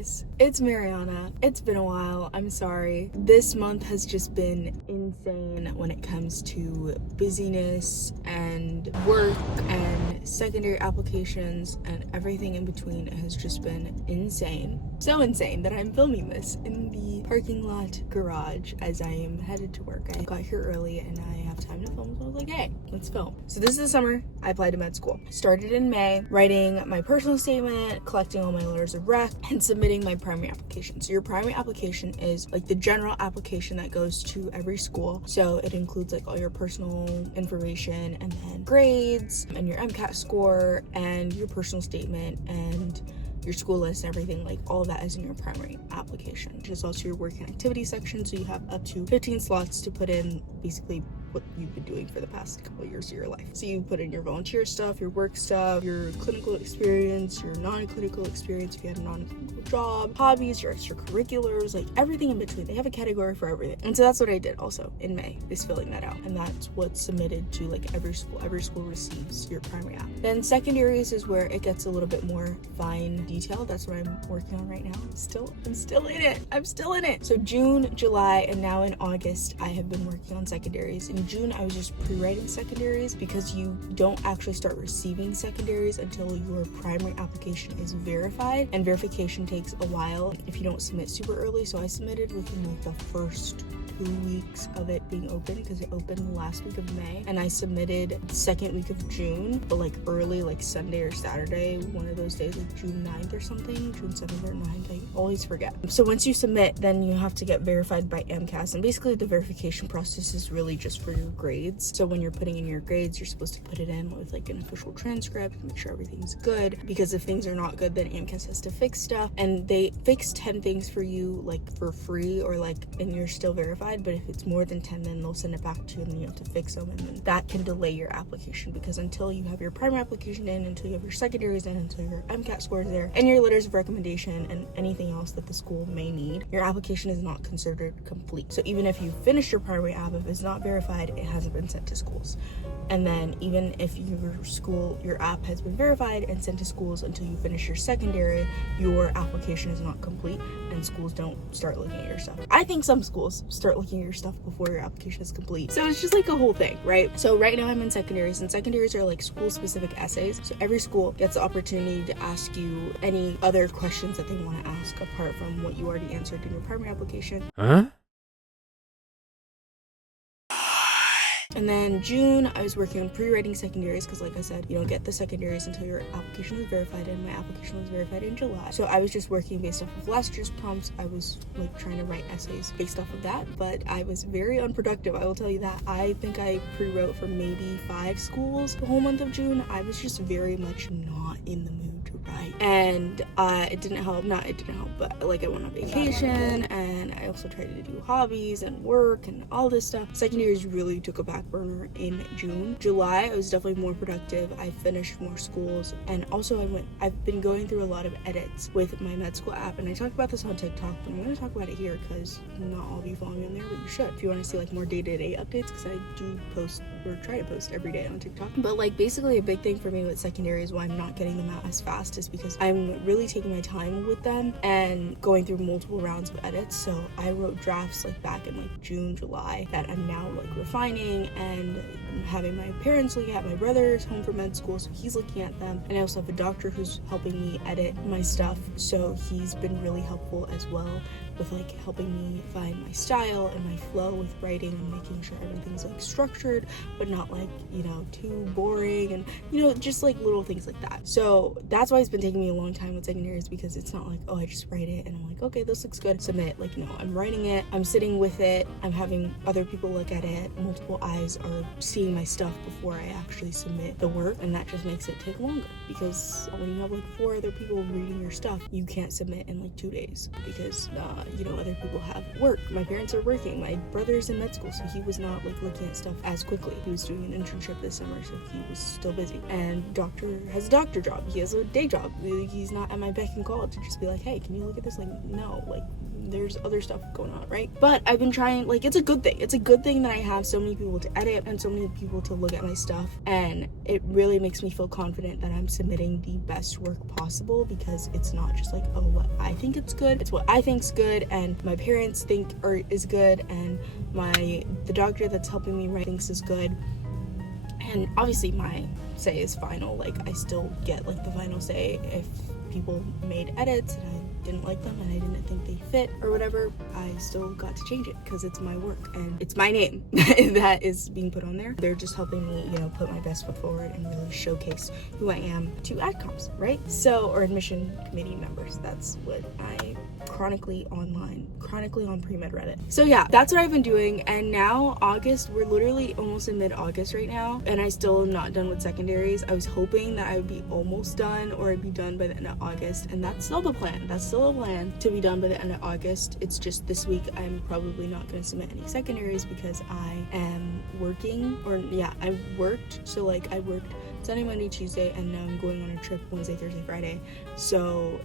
guys, it's Mariana. It's been a while, I'm sorry. This month has just been insane when it comes to busyness and work and secondary applications and everything in between. It has just been insane. So insane that I'm filming this in the parking lot garage as I am headed to work. I got here early and I have time to film, so I was like, hey, let's film. So this is the summer I applied to med school. Started in May, writing my personal statement, collecting all my letters of rec, and submitting my primary application. So your primary application is like the general application that goes to every school. So it includes like all your personal information and then grades and your MCAT score and your personal statement and your school list and everything. Like all of that is in your primary application, which is also your work and activity section. So you have up to 15 slots to put in basically what you've been doing for the past couple of years of your life. So you put in your volunteer stuff, your work stuff, your clinical experience, your non-clinical experience if you had a non-clinical job, hobbies, your extracurriculars, like everything in between. They have a category for everything. And so that's what I did also in May, is filling that out. And that's what's submitted to like every school. Every school receives your primary app. Then secondaries is where it gets a little bit more fine detail. That's what I'm working on right now. I'm still in it. I'm still in it. So June, July, and now in August, I have been working on secondaries. In June, I was just pre-writing secondaries because you don't actually start receiving secondaries until your primary application is verified, and verification takes a while if you don't submit super early. So I submitted within like the first 2 weeks of it being open because it opened the last week of May, and I submitted the second week of June, but like early, like Sunday or Saturday, one of those days, like June 9th or something, June 7th or 9th, I always forget. So once you submit, then you have to get verified by MCAS, and basically the verification process is really just for your grades. So when you're putting in your grades, you're supposed to put it in with like an official transcript, make sure everything's good, because if things are not good, then MCAS has to fix stuff, and they fix 10 things for you like for free, or like, and you're still verified. But if it's more than 10, then they'll send it back to you and then you have to fix them, and then that can delay your application, because until you have your primary application in, until you have your secondaries in, until your MCAT scores there, and your letters of recommendation and anything else that the school may need, your application is not considered complete. So even if you finish your primary app, if it's not verified, it hasn't been sent to schools. And then even if your app has been verified and sent to schools, until you finish your secondary, your application is not complete, and schools don't start looking at your stuff. I think some schools start looking at your stuff before your application is complete. So it's just like a whole thing, right? So right now I'm in secondaries, and secondaries are like school-specific essays. So every school gets the opportunity to ask you any other questions that they want to ask apart from what you already answered in your primary application. And then June, I was working on pre-writing secondaries because, like I said, you don't get the secondaries until your application is verified, and my application was verified in July. So I was just working based off of last year's prompts. I was like trying to write essays based off of that, but I was very unproductive, I will tell you that. I think I pre-wrote for maybe 5 schools the whole month of June. I was just very much not in the mood to write, and it didn't help, but like I went on vacation, and I also tried to do hobbies and work and all this stuff. Secondaries really took a back burner in June. July, I was definitely more productive. I finished more schools, and also I've been going through a lot of edits with my med school app, and I talked about this on TikTok, but I'm going to talk about it here because not all of you follow me on there, but you should if you want to see like more day-to-day updates, because I do post or try to post every day on TikTok. But like basically a big thing for me with secondaries, why I'm not getting them out as fast, is because I'm really taking my time with them and going through multiple rounds of edits. So I wrote drafts like back in like June, July that I'm now like refining, and I'm having my parents look at. My brother's home from med school, so he's looking at them, and I also have a doctor who's helping me edit my stuff, so he's been really helpful as well with like helping me find my style and my flow with writing, and making sure everything's like structured but not like, you know, too boring, and you know, just like little things like that. So that's why it's been taking me a long time with secondaries, because it's not like, oh, I just write it and I'm like, okay, this looks good, submit. Like, no, I'm writing it, I'm sitting with it, I'm having other people look at it, multiple eyes are seeing my stuff before I actually submit the work, and that just makes it take longer, because when you have like 4 other people reading your stuff, you can't submit in like 2 days because you know, other people have work. My parents are working, my brother's in med school, so he was not like looking at stuff as quickly. He was doing an internship this summer, so he was still busy, and doctor has a doctor job, he has a day job. He's not at my beck and call to just be like, hey, can you look at this? Like, no, like there's other stuff going on, right? But I've been trying, like, it's a good thing. It's a good thing that I have so many people to edit and so many people to look at my stuff, and it really makes me feel confident that I'm submitting the best work possible, because it's not just like, oh, what I think it's good, it's what I think's good and my parents think is good, and the doctor that's helping me write thinks is good. And obviously my say is final. Like, I still get like the final say if people made edits and I didn't like them and I didn't think they fit or whatever. I still got to change it because it's my work and it's my name that is being put on there. They're just helping me, you know, put my best foot forward and really showcase who I am to adcoms, right? So, or admission committee members. That's what I chronically on pre-med Reddit. So yeah, that's what I've been doing. And now August, we're literally almost in mid-August right now, and I still am not done with secondaries. I was hoping that I would be almost done, or I'd be done by the end of August, and that's still the plan. That's still a plan to be done by the end of August. It's just this week I'm probably not going to submit any secondaries because I am working, or yeah, I worked. So like, I worked Sunday, Monday, Tuesday, and now I'm going on a trip Wednesday, Thursday, Friday. So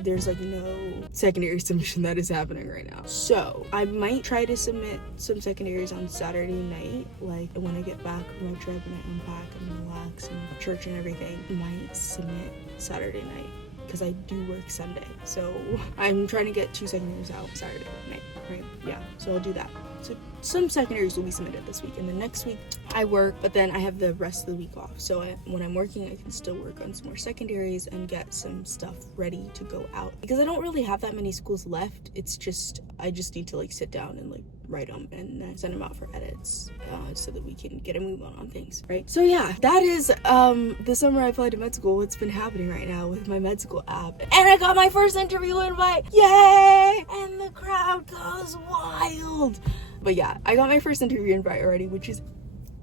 there's like no secondary submission that is happening right now. So I might try to submit some secondaries on Saturday night, like when I get back from my trip and I unpack and relax and church and everything. I might submit Saturday night because I do work Sunday. So I'm trying to get 2 secondaries out Saturday night, right? Yeah, so I'll do that. So some secondaries will be submitted this week, and then next week I work, but then I have the rest of the week off. So when I'm working, I can still work on some more secondaries and get some stuff ready to go out, because I don't really have that many schools left. It's just, I just need to like sit down and like write them and then send them out for edits, so that we can get a move on things, right? So yeah, that is the summer I applied to med school. What's been happening right now with my med school app, and I got my first interview invite, yay! And the crowd goes wild. But yeah, I got my first interview invite already, which is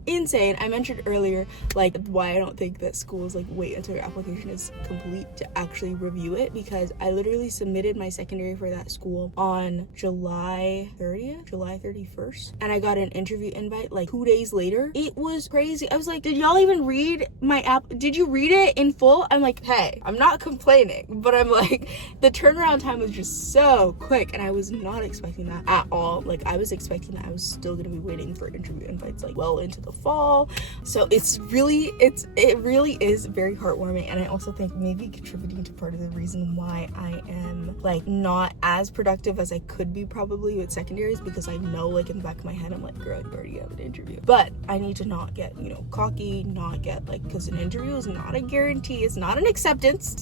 insane. I mentioned earlier like why I don't think that schools like wait until your application is complete to actually review it, because I literally submitted my secondary for that school on July 31st, and I got an interview invite like 2 days later. It was crazy. I was like, did y'all even read my app? Did you read it in full? I'm like, hey, I'm not complaining, but I'm like, the turnaround time was just so quick, and I was not expecting that at all. Like, I was expecting that I was still gonna be waiting for interview invites like well into the fall. So it really is very heartwarming, and I also think maybe contributing to part of the reason why I am like not as productive as I could be probably with secondaries, because I know like in the back of my head I'm like, girl, you already have an interview. But I need to not get, you know, cocky, not get like, because an interview is not a guarantee, it's not an acceptance,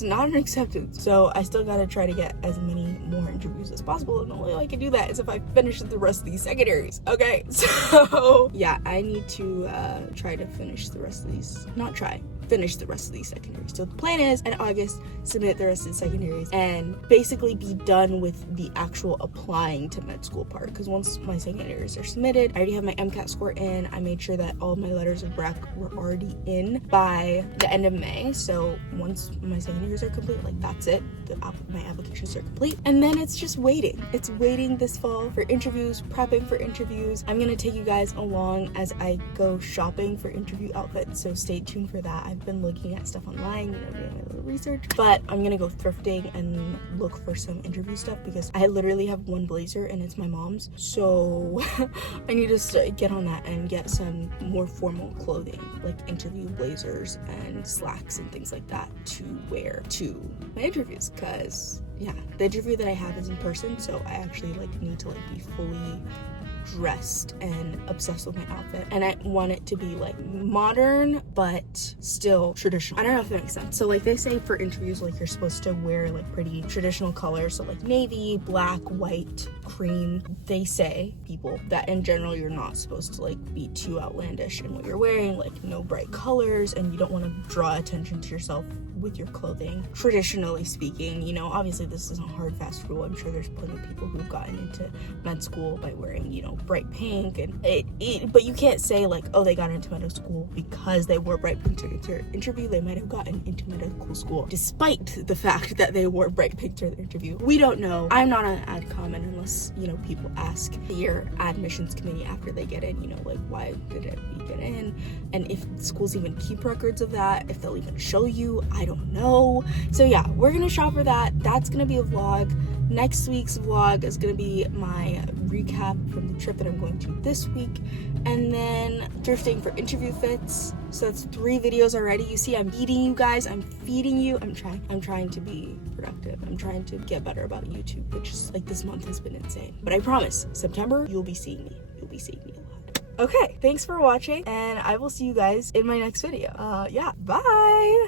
so I still gotta try to get as many more interviews as possible, and the only way I can do that is if I finish the rest of these secondaries. Okay, so yeah, I need to finish the rest of these secondaries. So the plan is in August, submit the rest of the secondaries and basically be done with the actual applying to med school part, because once my secondaries are submitted, I already have my MCAT score in. I made sure that all of my letters of rec were already in by the end of May. So once my secondaries are complete, like that's it, my applications are complete, and then it's just waiting. It's waiting this fall for interviews, prepping for interviews. I'm gonna take you guys along as I go shopping for interview outfits, so stay tuned for that. I've been looking at stuff online, you know, doing my little research, but I'm gonna go thrifting and look for some interview stuff, because I literally have one blazer and it's my mom's, so I need to get on that and get some more formal clothing, like interview blazers and slacks and things like that to wear to my interviews, because yeah, the interview that I have is in person, so I actually like need to like be fully dressed and obsessed with my outfit, and I want it to be like modern but still traditional. I don't know if that makes sense. So like they say for interviews, like you're supposed to wear like pretty traditional colors, so like navy, black, white, cream. They say, people, that in general you're not supposed to like be too outlandish in what you're wearing, like no bright colors, and you don't want to draw attention to yourself with your clothing, traditionally speaking. You know, obviously this isn't a hard fast rule. I'm sure there's plenty of people who've gotten into med school by wearing, you know, bright pink, and but you can't say like, oh, they got into medical school because they wore bright pink to their interview. They might have gotten into medical school despite the fact that they wore bright pink to their interview. We don't know. I'm not on AdCom, and unless, you know, people ask your admissions committee after they get in, you know, like, why did you get in, and if schools even keep records of that, if they'll even show you, I don't know. So yeah, we're gonna shop for that. That's gonna be a vlog Next week's vlog is gonna be my recap from the trip that I'm going to this week, and then drifting for interview fits. So that's 3 videos already. You see, I'm feeding you guys, I'm feeding you. I'm trying to be productive. I'm trying to get better about YouTube, which is like this month has been insane. But I promise, September, you'll be seeing me. You'll be seeing me a lot. Okay, thanks for watching, and I will see you guys in my next video. Yeah, bye!